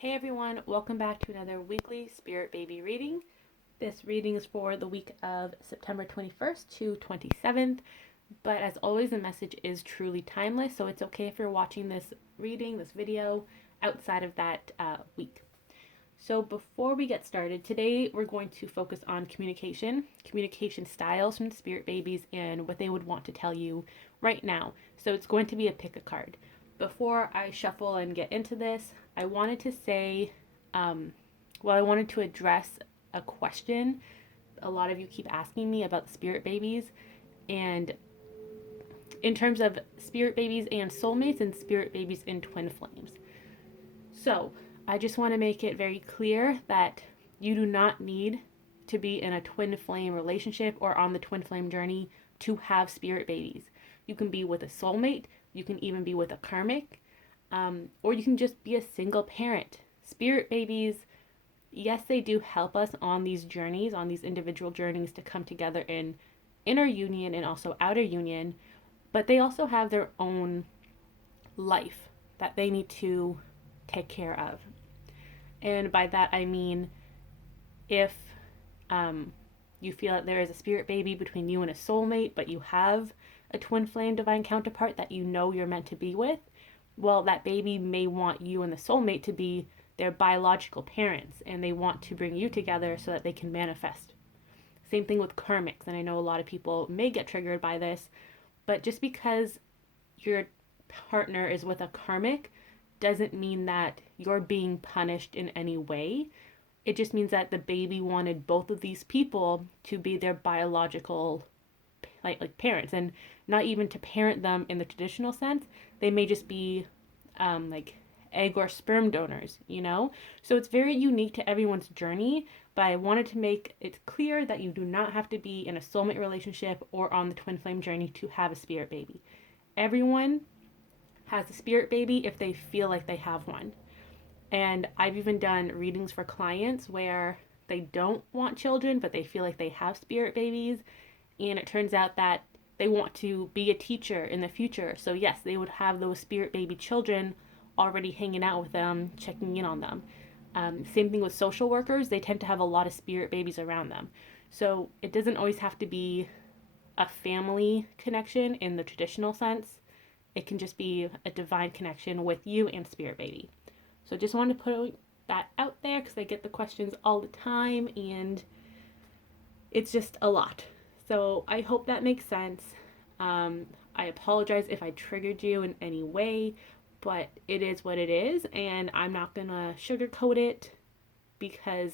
Hey everyone, welcome back to another weekly Spirit Baby reading. This reading is for the week of September 21st to 27th, but as always, the message is truly timeless, so it's okay if you're watching this video, outside of that week. So before we get started, today we're going to focus on communication styles from the Spirit Babies, and what they would want to tell you right now. So it's going to be a pick a card. Before I shuffle and get into this, I wanted to say, I wanted to address a question a lot of you keep asking me about the Spirit Babies, and in terms of Spirit Babies and soulmates and Spirit Babies and twin flames. So I just want to make it very clear that you do not need to be in a twin flame relationship or on the twin flame journey to have Spirit Babies. You can be with a soulmate, you can even be with a karmic, or you can just be a single parent. Spirit Babies, yes, they do help us on these journeys, on these individual journeys to come together in inner union and also outer union, but they also have their own life that they need to take care of. And by that I mean, if you feel that there is a spirit baby between you and a soulmate, but you have a twin flame divine counterpart that you know you're meant to be with, well, that baby may want you and the soulmate to be their biological parents, and they want to bring you together so that they can manifest. Same thing with karmics, and I know a lot of people may get triggered by this, but just because your partner is with a karmic doesn't mean that you're being punished in any way. It just means that the baby wanted both of these people to be their biological parents, and not even to parent them in the traditional sense. They may just be like egg or sperm donors, you know? So it's very unique to everyone's journey, but I wanted to make it clear that you do not have to be in a soulmate relationship or on the twin flame journey to have a spirit baby. Everyone has a spirit baby if they feel like they have one. And I've even done readings for clients where they don't want children, but they feel like they have spirit babies. And it turns out that they want to be a teacher in the future. So yes, they would have those spirit baby children already hanging out with them, checking in on them. Same thing with social workers. They tend to have a lot of spirit babies around them. So it doesn't always have to be a family connection in the traditional sense. It can just be a divine connection with you and spirit baby. So just wanted to put that out there because I get the questions all the time, and it's just a lot. So I hope that makes sense. I apologize if I triggered you in any way, but it is what it is, and I'm not gonna sugarcoat it, because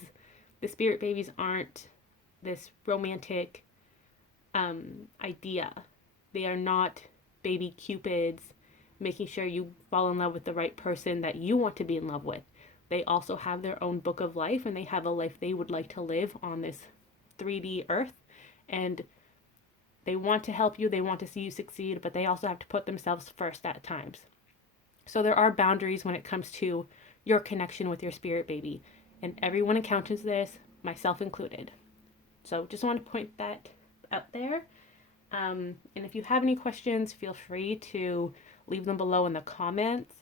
the spirit babies aren't this romantic idea. They are not baby cupids making sure you fall in love with the right person that you want to be in love with. They also have their own book of life, and they have a life they would like to live on this 3D earth, and they want to help you, they want to see you succeed, but they also have to put themselves first at times. So there are boundaries when it comes to your connection with your spirit baby, and everyone encounters this, myself included. So just want to point that out there. And if you have any questions, feel free to leave them below in the comments.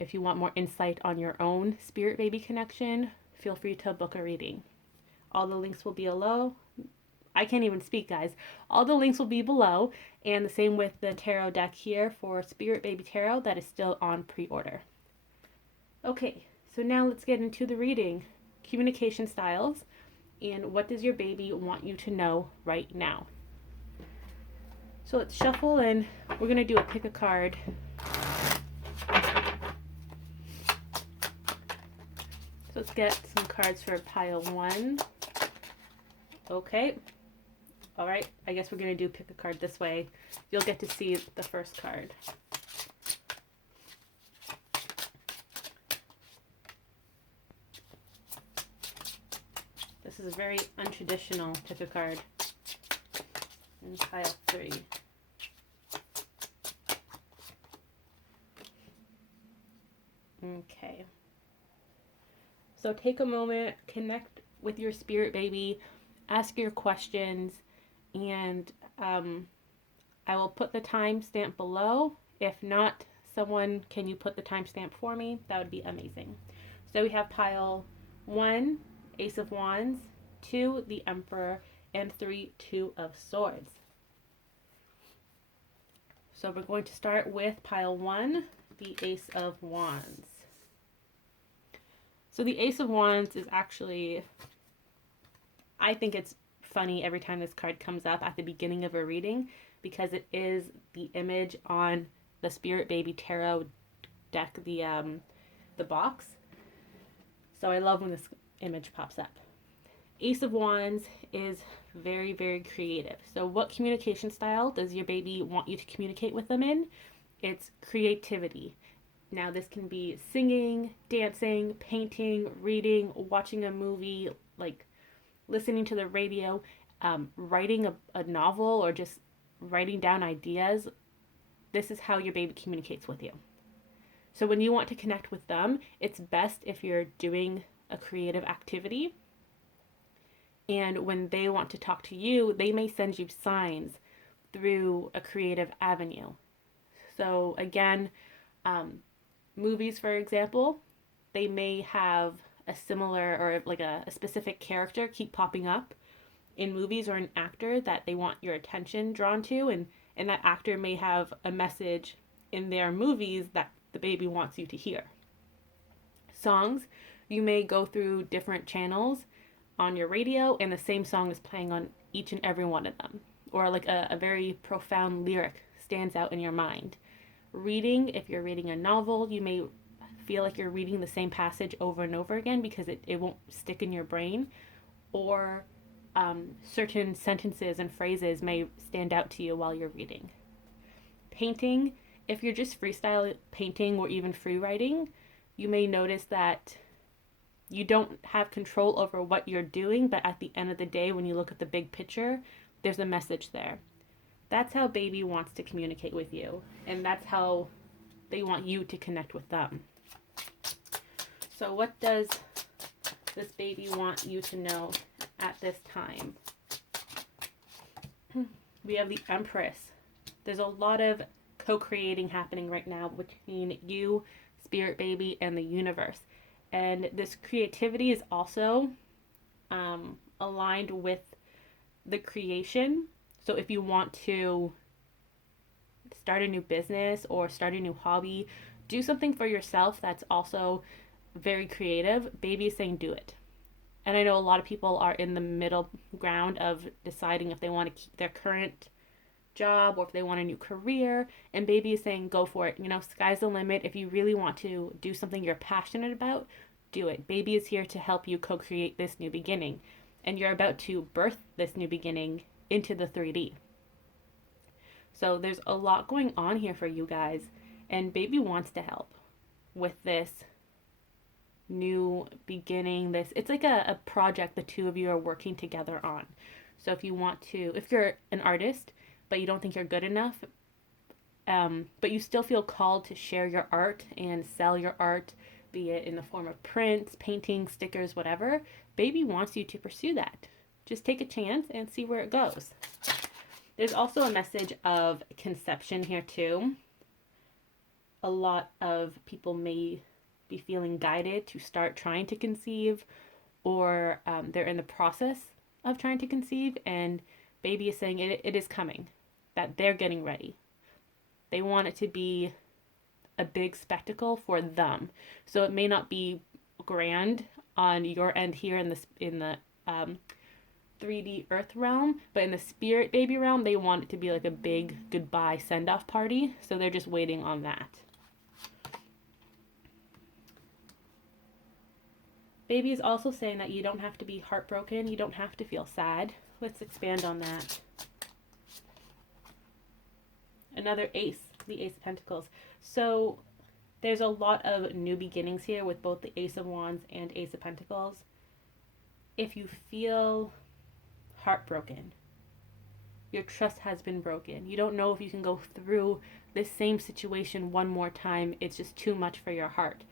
If you want more insight on your own spirit baby connection, feel free to book a reading. All the links will be below. I can't even speak, guys. All the links will be below, and the same with the tarot deck here for Spirit Baby Tarot that is still on pre-order. Okay, so now let's get into the reading. Communication styles, and what does your baby want you to know right now? So let's shuffle, and we're going to do a pick a card. So let's get some cards for pile 1. Okay. All right, I guess we're going to do pick a card this way. You'll get to see the first card. This is a very untraditional pick a card. And pile 3. Okay. So take a moment, connect with your spirit baby, ask your questions, and I will put the timestamp below. If not, can you put the timestamp for me? That would be amazing. So we have pile 1, Ace of Wands, 2, the Emperor, and 3, Two of Swords. So we're going to start with pile 1, the Ace of Wands. So the Ace of Wands is actually, I think it's funny every time this card comes up at the beginning of a reading, because it is the image on the Spirit Baby Tarot deck, the box. So I love when this image pops up. Ace of Wands is very, very creative. So what communication style does your baby want you to communicate with them in? It's creativity. Now this can be singing, dancing, painting, reading, watching a movie, like listening to the radio, writing a novel, or just writing down ideas. This is how your baby communicates with you. So when you want to connect with them, it's best if you're doing a creative activity. And when they want to talk to you, they may send you signs through a creative avenue. So again, movies, for example, they may have a similar or like a specific character keep popping up in movies, or an actor that they want your attention drawn to, and that actor may have a message in their movies that the baby wants you to hear. Songs, you may go through different channels on your radio and the same song is playing on each and every one of them, or like a very profound lyric stands out in your mind. Reading, if you're reading a novel, you may feel like you're reading the same passage over and over again because it won't stick in your brain, or certain sentences and phrases may stand out to you while you're reading. Painting, if you're just freestyle painting or even free writing, you may notice that you don't have control over what you're doing, but at the end of the day, when you look at the big picture, there's a message there. That's how baby wants to communicate with you, and that's how they want you to connect with them. So what does this baby want you to know at this time? We have the Empress. There's a lot of co-creating happening right now between you, Spirit Baby, and the universe. And this creativity is also aligned with the creation. So if you want to start a new business or start a new hobby, do something for yourself that's also very creative, baby is saying do it. And I know a lot of people are in the middle ground of deciding if they want to keep their current job or if they want a new career, and baby is saying go for it. You know, sky's the limit. If you really want to do something you're passionate about, do it. Baby is here to help you co-create this new beginning, and you're about to birth this new beginning into the 3D. So there's a lot going on here for you guys, and baby wants to help with this new beginning. This, it's like a project the two of you are working together on. So if you want to, if you're an artist but you don't think you're good enough, but you still feel called to share your art and sell your art, be it in the form of prints, paintings, stickers, whatever, baby wants you to pursue that. Just take a chance and see where it goes. There's also a message of conception here too. A lot of people may be feeling guided to start trying to conceive, or they're in the process of trying to conceive, and baby is saying it is coming, that they're getting ready. They want it to be a big spectacle for them. So it may not be grand on your end here in the 3D earth realm, but in the spirit baby realm, they want it to be like a big goodbye send-off party. So they're just waiting on that. Baby is also saying that you don't have to be heartbroken. You don't have to feel sad. Let's expand on that. Another ace, the Ace of Pentacles. So there's a lot of new beginnings here with both the Ace of Wands and Ace of Pentacles. If you feel heartbroken, your trust has been broken, you don't know if you can go through this same situation one more time, it's just too much for your heart.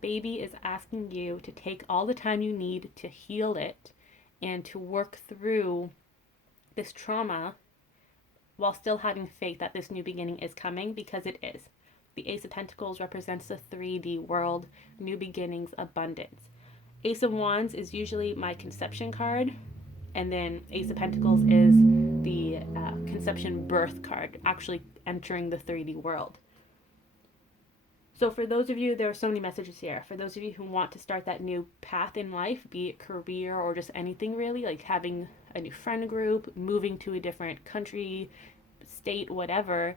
Baby is asking you to take all the time you need to heal it and to work through this trauma while still having faith that this new beginning is coming, because it is. The Ace of Pentacles represents the 3D world, new beginnings, abundance. Ace of Wands is usually my conception card, and then Ace of Pentacles is the conception birth card, actually entering the 3D world. So for those of you, there are so many messages here. For those of you who want to start that new path in life, be it career or just anything really, like having a new friend group, moving to a different country, state, whatever,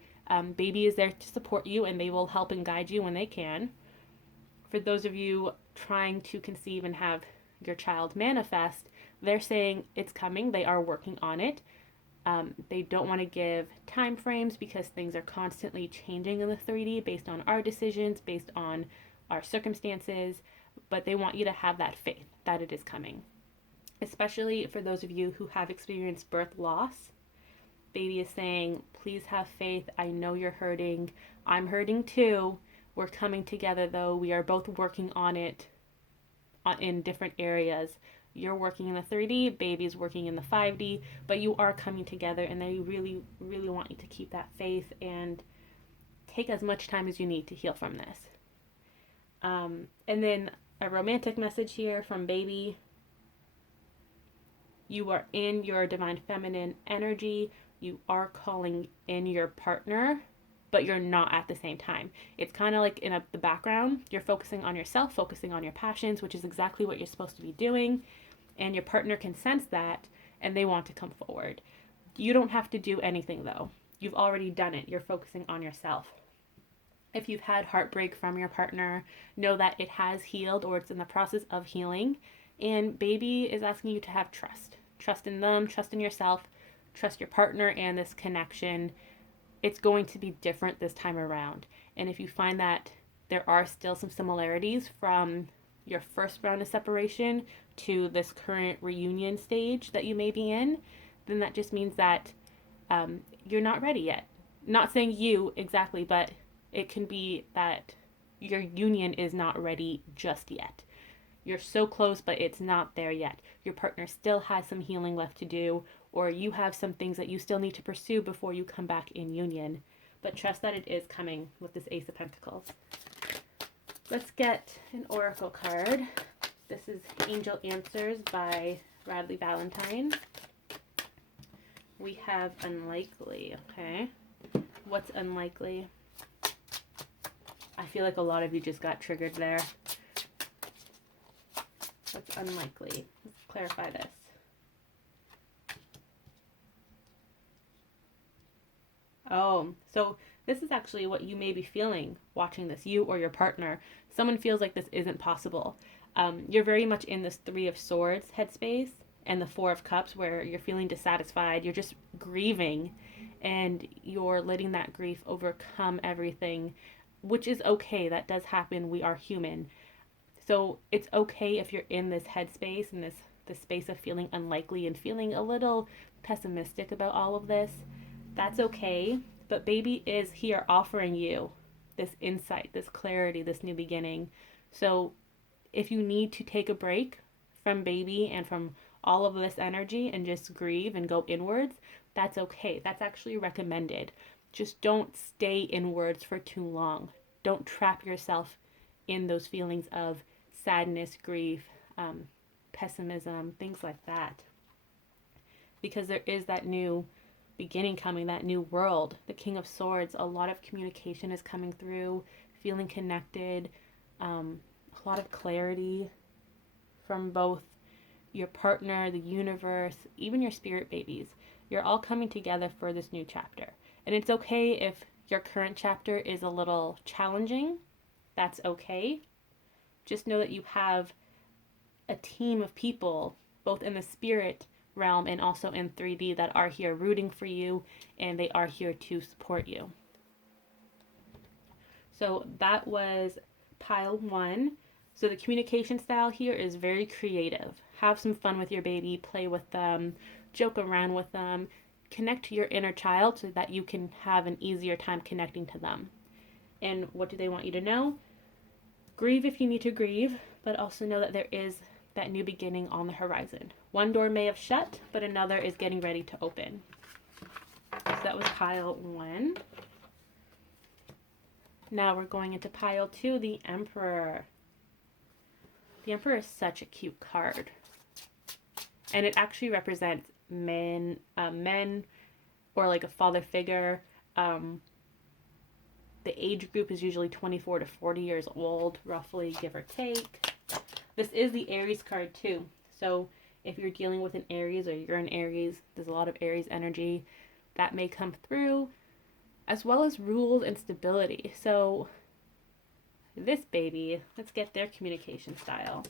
baby is there to support you, and they will help and guide you when they can. For those of you trying to conceive and have your child manifest, they're saying it's coming. They are working on it. They don't want to give time frames because things are constantly changing in the 3D based on our decisions, based on our circumstances, but they want you to have that faith that it is coming. Especially for those of you who have experienced birth loss, baby is saying, please have faith. I know you're hurting. I'm hurting too. We're coming together though. We are both working on it in different areas. You're working in the 3D, baby's working in the 5D, but you are coming together, and they really, really want you to keep that faith and take as much time as you need to heal from this. And then a romantic message here from baby. You are in your divine feminine energy. You are calling in your partner, but you're not at the same time. It's kind of like in the background. You're focusing on yourself, focusing on your passions, which is exactly what you're supposed to be doing. And your partner can sense that, and they want to come forward. You don't have to do anything, though. You've already done it. You're focusing on yourself. If you've had heartbreak from your partner, know that it has healed, or it's in the process of healing. And baby is asking you to have trust. Trust in them, trust in yourself, trust your partner and this connection. It's going to be different this time around. And if you find that there are still some similarities from your first round of separation to this current reunion stage that you may be in, then that just means that you're not ready yet. Not saying you exactly, but it can be that your union is not ready just yet. You're so close, but it's not there yet. Your partner still has some healing left to do, or you have some things that you still need to pursue before you come back in union. But trust that it is coming with this Ace of Pentacles. Let's get an oracle card. This is Angel Answers by Radleigh Valentine. We have unlikely, okay? What's unlikely? I feel like a lot of you just got triggered there. What's unlikely? Let's clarify this. Oh, so this is actually what you may be feeling watching this, you or your partner. Someone feels like this isn't possible. You're very much in this 3 of Swords headspace and the 4 of Cups, where you're feeling dissatisfied. You're just grieving, and you're letting that grief overcome everything, which is okay. That does happen. We are human. So it's okay if you're in this headspace and this space of feeling unlikely and feeling a little pessimistic about all of this. That's okay. But baby is here offering you this insight, this clarity, this new beginning. So if you need to take a break from baby and from all of this energy and just grieve and go inwards, that's okay. That's actually recommended. Just don't stay inwards for too long. Don't trap yourself in those feelings of sadness, grief, pessimism, things like that. Because there is that new beginning coming, that new world. The King of Swords, a lot of communication is coming through, feeling connected, a lot of clarity from both your partner, the universe, even your spirit babies. You're all coming together for this new chapter. And it's okay if your current chapter is a little challenging. That's okay. Just know that you have a team of people, both in the spirit realm and also in 3D, that are here rooting for you, and they are here to support you. So that was pile 1. So the communication style here is very creative. Have some fun with your baby, play with them, joke around with them, connect to your inner child so that you can have an easier time connecting to them. And what do they want you to know? Grieve if you need to grieve, but also know that there is that new beginning on the horizon. One door may have shut, but another is getting ready to open. So that was pile 1. Now we're going into pile 2, the Emperor. The Emperor is such a cute card. And it actually represents men or like a father figure. The age group is usually 24 to 40 years old, roughly, give or take. This is the Aries card too. So if you're dealing with an Aries or you're an Aries, there's a lot of Aries energy that may come through, as well as rules and stability. So this baby, let's get their communication style.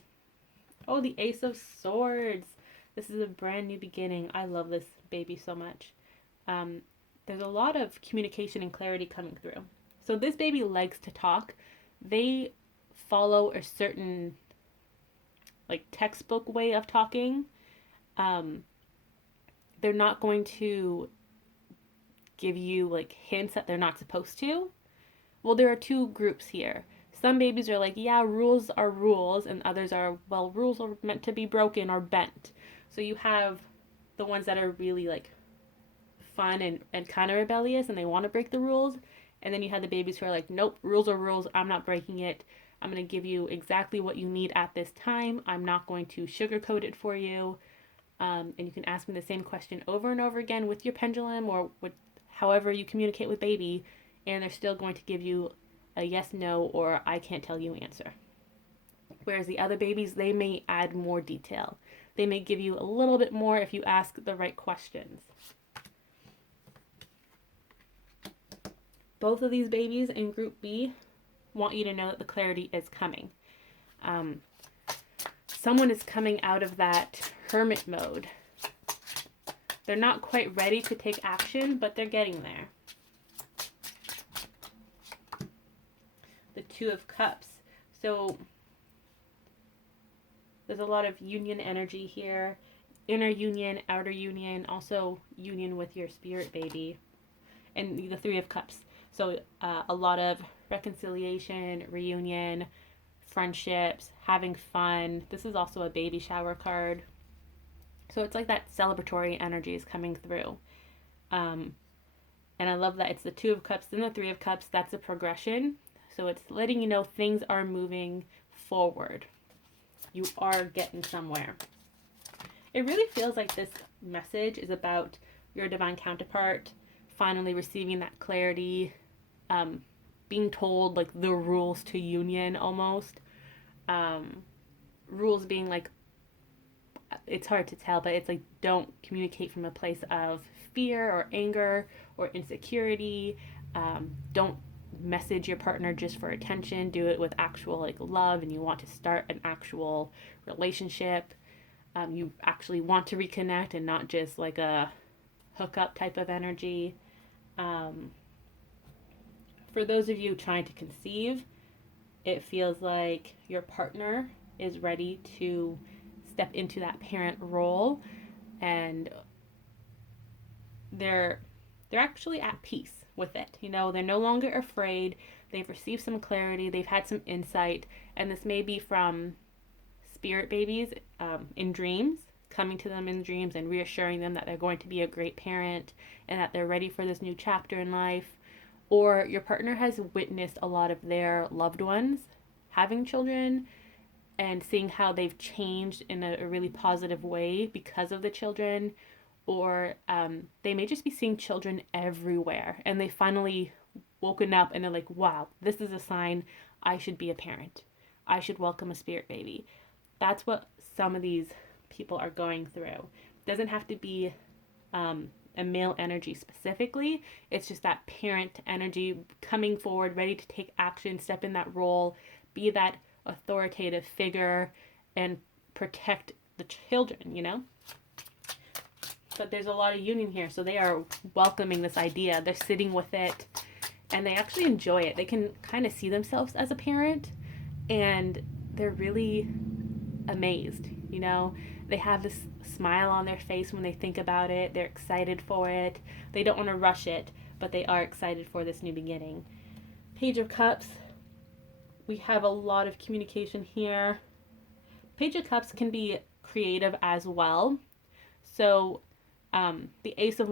Oh, the Ace of Swords. This is a brand new beginning. I love this baby so much. There's a lot of communication and clarity coming through. So this baby likes to talk. They follow a certain like textbook way of talking. They're not going to give you like hints that they're not supposed to. Well, there are two groups here. Some babies are like, yeah, rules are rules, and others are, well, rules are meant to be broken or bent. So you have the ones that are really like fun and kind of rebellious and they want to break the rules. And then you have the babies who are like, nope, rules are rules. I'm not breaking it. I'm going to give you exactly what you need at this time. I'm not going to sugarcoat it for you. And you can ask me the same question over and over again with your pendulum or with however you communicate with baby, and they're still going to give you a yes, no, or I can't tell you answer. Whereas the other babies, they may add more detail. They may give you a little bit more if you ask the right questions. Both of these babies in Group B want you to know that the clarity is coming. Someone is coming out of that hermit mode. They're not quite ready to take action, but they're getting there. The Two of Cups. So there's a lot of union energy here. Inner union, outer union, also union with your spirit baby. And the Three of Cups. So a lot of reconciliation, reunion, friendships, having fun. This is also a baby shower card. So it's like that celebratory energy is coming through. And I love that it's the Two of Cups and the Three of Cups. That's a progression. So it's letting you know things are moving forward. You are getting somewhere. It really feels like this message is about your divine counterpart finally receiving that clarity, being told like the rules to union almost. Rules being like, it's hard to tell, but it's like don't communicate from a place of fear or anger or insecurity. Don't message your partner just for attention. Do it with actual like love, and you want to start an actual relationship. You actually want to reconnect and not just like a hookup type of energy. For those of you trying to conceive, it feels like your partner is ready to step into that parent role, and they're actually at peace with it. You know, they're no longer afraid. They've received some clarity. They've had some insight, and this may be from spirit babies in dreams, coming to them in dreams and reassuring them that they're going to be a great parent and that they're ready for this new chapter in life. Or your partner has witnessed a lot of their loved ones having children and seeing how they've changed in a really positive way because of the children. Or they may just be seeing children everywhere and they finally woken up and they're like, wow, this is a sign I should be a parent. I should welcome a spirit baby. That's what some of these people are going through. It doesn't have to be a male energy specifically. It's just that parent energy coming forward, ready to take action, step in that role, be that authoritative figure, and protect the children, you know? But there's a lot of union here, so they are welcoming this idea. They're sitting with it, and they actually enjoy it. They can kind of see themselves as a parent, and they're really amazed, you know? They have this smile on their face when they think about it. They're excited for it. They don't want to rush it, but they are excited for this new beginning. Page of Cups. We have a lot of communication here. Page of Cups can be creative as well. So the Ace of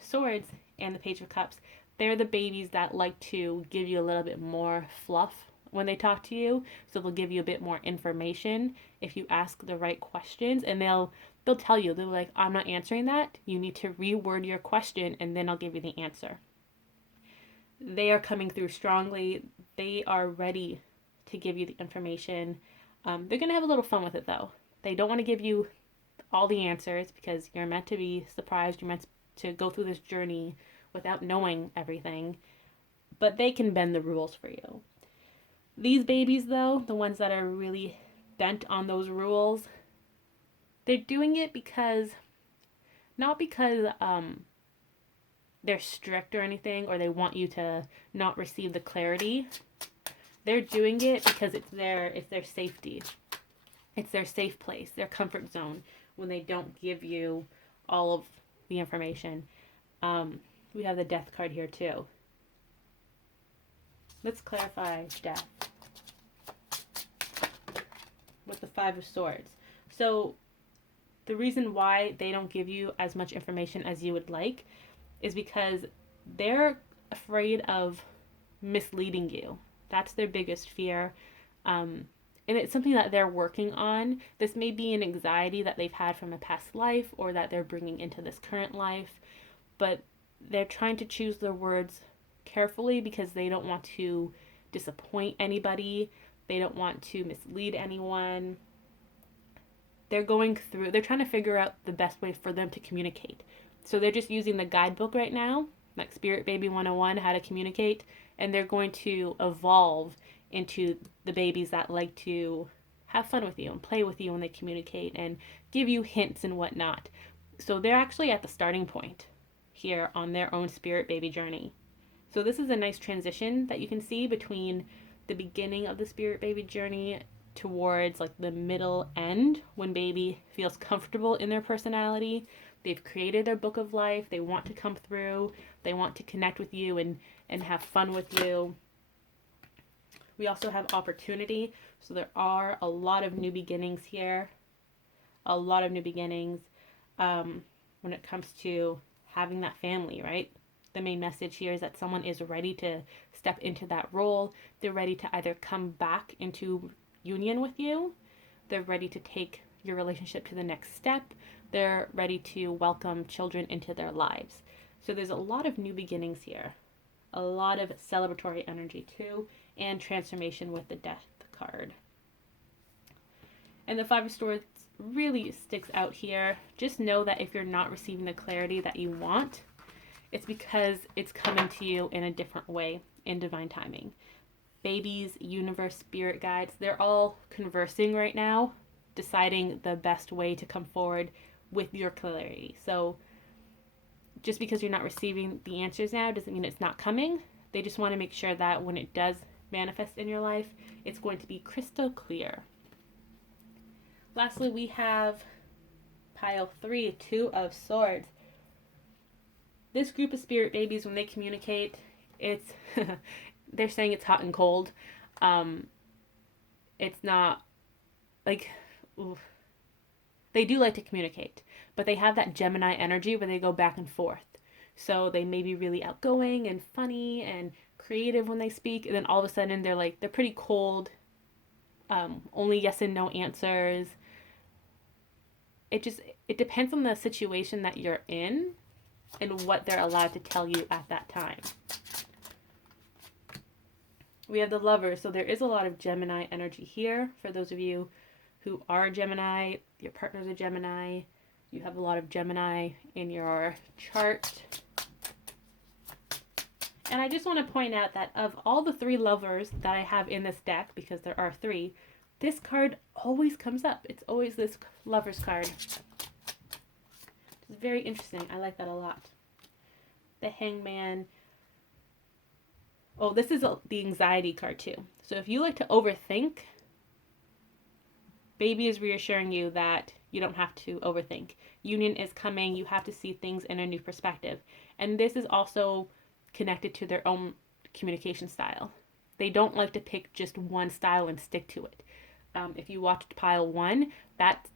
Swords and the Page of Cups, they're the babies that like to give you a little bit more fluff when they talk to you. So they'll give you a bit more information if you ask the right questions, and they'll tell you, they're like, I'm not answering that. You need to reword your question and then I'll give you the answer. They are coming through strongly. They are ready to give you the information. They're going to have a little fun with it though. They don't want to give you all the answers because you're meant to be surprised. You're meant to go through this journey without knowing everything, but they can bend the rules for you. These babies though, the ones that are really bent on those rules, they're doing it because, not because they're strict or anything, or they want you to not receive the clarity. They're doing it because it's their safety. It's their safe place, their comfort zone when they don't give you all of the information. We have the death card here too. Let's clarify death with the Five of Swords. So the reason why they don't give you as much information as you would like is because they're afraid of misleading you. That's their biggest fear. And it's something that they're working on. This may be an anxiety that they've had from a past life or that they're bringing into this current life, but they're trying to choose their words carefully because they don't want to disappoint anybody. They don't want to mislead anyone. They're trying to figure out the best way for them to communicate. So they're just using the guidebook right now, like Spirit Baby 101, how to communicate, and they're going to evolve into the babies that like to have fun with you and play with you when they communicate and give you hints and whatnot. So they're actually at the starting point here on their own Spirit Baby journey. So this is a nice transition that you can see between the beginning of the Spirit Baby journey towards like the middle end, when baby feels comfortable in their personality. They've created their book of life. They want to come through. They want to connect with you and have fun with you. We also have opportunity. So there are a lot of new beginnings here. A lot of new beginnings when it comes to having that family, right? The main message here is that someone is ready to step into that role. They're ready to either come back into union with you. They're ready to take your relationship to the next step. They're ready to welcome children into their lives. So there's a lot of new beginnings here. A lot of celebratory energy too, and transformation with the Death card. And the Five of Swords really sticks out here. Just know that if you're not receiving the clarity that you want, it's because it's coming to you in a different way in divine timing. Babies, universe, spirit guides, they're all conversing right now, deciding the best way to come forward with your clarity. So just because you're not receiving the answers now doesn't mean it's not coming. They just want to make sure that when it does manifest in your life, it's going to be crystal clear. Lastly, we have pile 3, Two of Swords. This group of spirit babies, when they communicate, it's they're saying it's hot and cold. It's not like, oof. They do like to communicate, but they have that Gemini energy where they go back and forth. So they may be really outgoing and funny and creative when they speak, and then all of a sudden they're pretty cold, only yes and no answers. It depends on the situation that you're in and what they're allowed to tell you at that time. We have the Lovers, so there is a lot of Gemini energy here. For those of you who are Gemini, your partner's a Gemini, you have a lot of Gemini in your chart. And I just want to point out that of all the 3 Lovers that I have in this deck, because there are 3, this card always comes up. It's always this Lovers card. It's very interesting. I like that a lot. The Hangman. Oh, this is the anxiety card too. So if you like to overthink, baby is reassuring you that you don't have to overthink. Union is coming. You have to see things in a new perspective. And this is also connected to their own communication style. They don't like to pick just one style and stick to it. If you watched pile 1,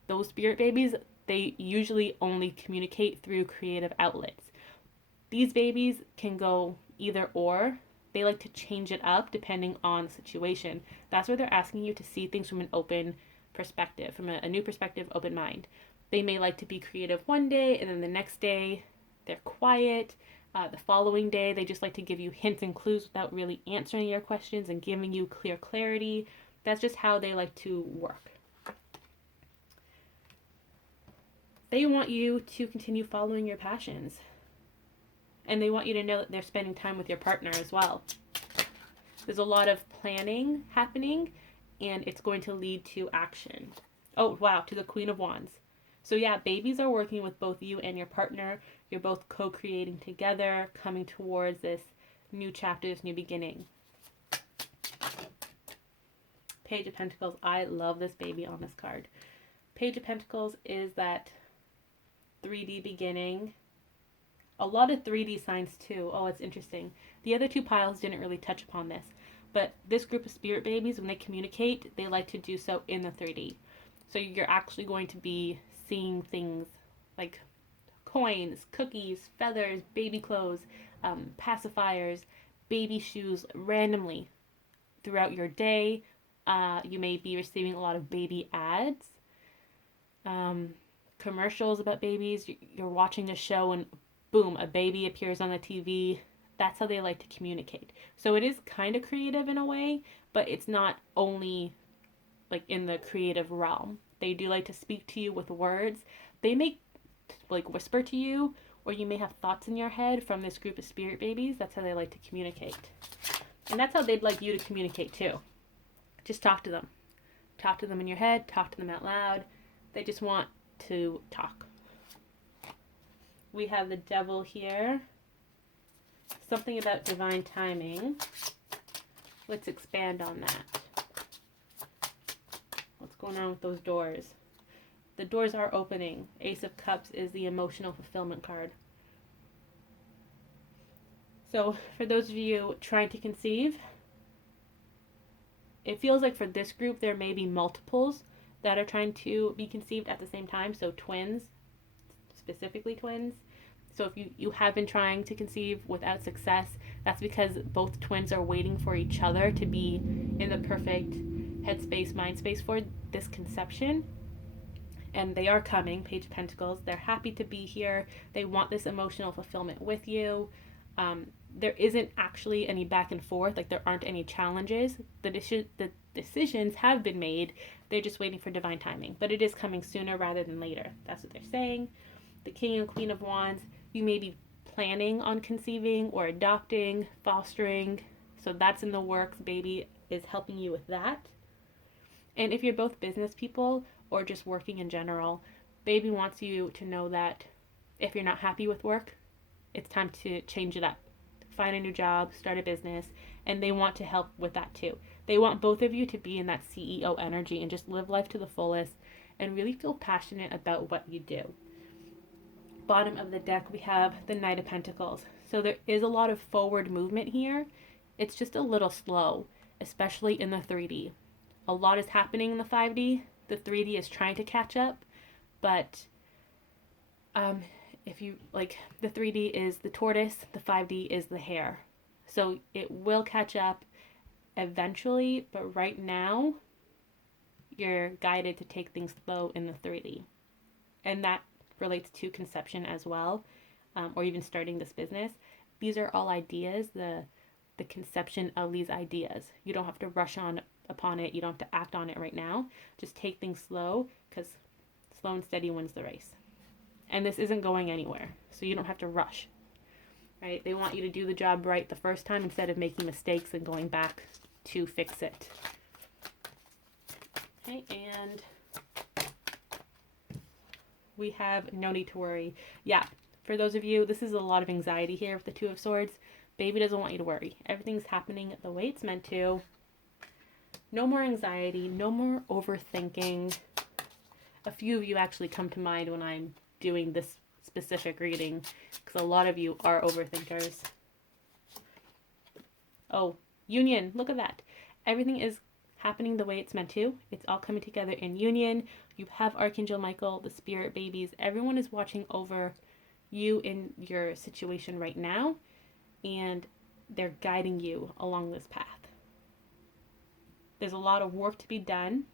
those spirit babies, they usually only communicate through creative outlets. These babies can go either or. They like to change it up depending on the situation. That's where they're asking you to see things from an open perspective, from a new perspective, open mind. They may like to be creative one day, and then the next day they're quiet. The following day, they just like to give you hints and clues without really answering your questions and giving you clear clarity. That's just how they like to work. They want you to continue following your passions. And they want you to know that they're spending time with your partner as well. There's a lot of planning happening, and it's going to lead to action. Oh, wow, to the Queen of Wands. So yeah, babies are working with both you and your partner. You're both co-creating together, coming towards this new chapter, this new beginning. Page of Pentacles. I love this baby on this card. Page of Pentacles is that 3D beginning. A lot of 3D signs too. Oh, it's interesting. The other two piles didn't really touch upon this. But this group of spirit babies, when they communicate, they like to do so in the 3D. So you're actually going to be seeing things like coins, cookies, feathers, baby clothes, pacifiers, baby shoes randomly throughout your day. You may be receiving a lot of baby ads, commercials about babies. You're watching a show and boom, a baby appears on the TV. That's how they like to communicate. So it is kind of creative in a way, but it's not only like in the creative realm. They do like to speak to you with words. They may like whisper to you, or you may have thoughts in your head from this group of spirit babies. That's how they like to communicate. And that's how they'd like you to communicate too. Just talk to them. Talk to them in your head, talk to them out loud. They just want to talk. We have the Devil here. Something about divine timing. Let's expand on that. What's going on with those doors? The doors are opening. Ace of Cups is the emotional fulfillment card. So for those of you trying to conceive, it feels like for this group there may be multiples that are trying to be conceived at the same time. So twins, specifically twins. So if you have been trying to conceive without success, that's because both twins are waiting for each other to be in the perfect headspace, mind space for this conception. And they are coming, Page of Pentacles. They're happy to be here. They want this emotional fulfillment with you. There isn't actually any back and forth. Like there aren't any challenges. The decisions have been made. They're just waiting for divine timing. But it is coming sooner rather than later. That's what they're saying. The King and Queen of Wands. You may be planning on conceiving or adopting, fostering. So that's in the works. Baby is helping you with that. And if you're both business people or just working in general, baby wants you to know that if you're not happy with work, it's time to change it up. Find a new job, start a business, and they want to help with that too. They want both of you to be in that CEO energy and just live life to the fullest and really feel passionate about what you do. Bottom of the deck, we have the Knight of Pentacles. So there is a lot of forward movement here. It's just a little slow, especially in the 3D. A lot is happening in the 5D. The 3D is trying to catch up, but if you like, the 3D is the tortoise, the 5D is the hare. So it will catch up eventually, but right now you're guided to take things slow in the 3D. And that relates to conception as well, or even starting this business. These are all ideas, the conception of these ideas. You don't have to rush upon it. You don't have to act on it right now. Just take things slow, because slow and steady wins the race. And this isn't going anywhere, so you don't have to rush, right? They want you to do the job right the first time instead of making mistakes and going back to fix it. Okay, and we have no need to worry. Yeah, for those of you, this is a lot of anxiety here with the Two of Swords. Baby doesn't want you to worry. Everything's happening the way it's meant to. No more anxiety, no more overthinking. A few of you actually come to mind when I'm doing this specific reading, because a lot of you are overthinkers. Oh, union, look at that. Everything is happening the way it's meant to. It's all coming together in union. You have Archangel Michael, the spirit babies. Everyone is watching over you in your situation right now. And they're guiding you along this path. There's a lot of work to be done.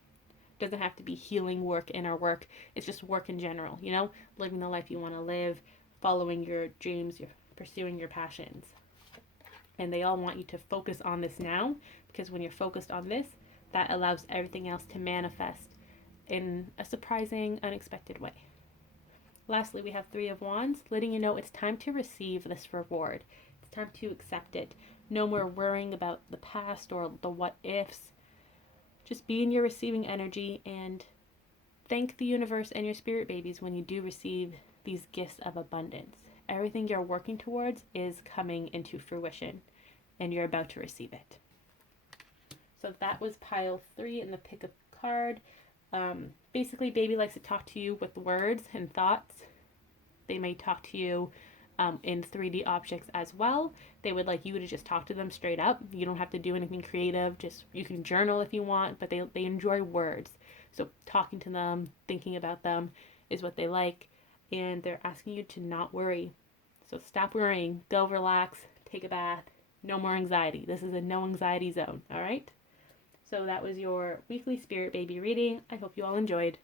It doesn't have to be healing work, inner work. It's just work in general, living the life you want to live, following your dreams, you're pursuing your passions. And they all want you to focus on this now, because when you're focused on this, that allows everything else to manifest in a surprising, unexpected way. Lastly, we have Three of Wands, letting you know it's time to receive this reward. It's time to accept it. No more worrying about the past or the what ifs. Just be in your receiving energy and thank the universe and your spirit babies when you do receive these gifts of abundance. Everything you're working towards is coming into fruition and you're about to receive it. So that was pile 3 in the pick a card. Basically, baby likes to talk to you with words and thoughts. They may talk to you in 3D objects as well. They would like you to just talk to them straight up. You don't have to do anything creative. Just you can journal if you want, but they enjoy words. So talking to them, thinking about them is what they like. And they're asking you to not worry. So stop worrying. Go relax. Take a bath. No more anxiety. This is a no anxiety zone. All right? So that was your weekly spirit baby reading. I hope you all enjoyed.